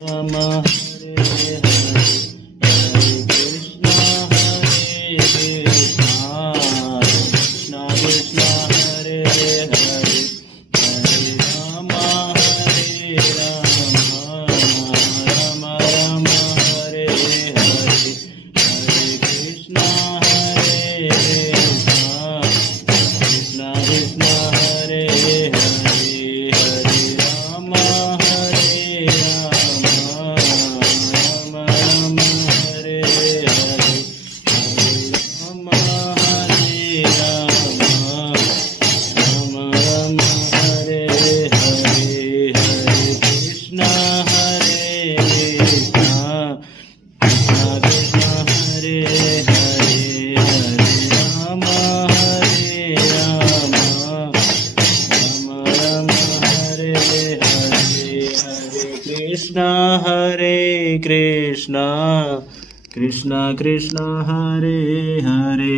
Rama Hare Hare Hare Krishna Hare Krishna Krishna Krishna Hare Hare Hare Rama Hare Rama Rama Rama Hare Hare Hare Krishna Hare Krishna Krishna Krishna Hare Hare Hare Rama Hare Rama Rama Rama Hare Hare Rama Hare Rama Rama Rama Hare Hare Hare Krishna Hare Krishna Krishna Krishna Hare Hare Hare Rama Hare Rama Rama Rama Hare Hare Hare Krishna Hare Krishna Krishna Krishna Hare Hare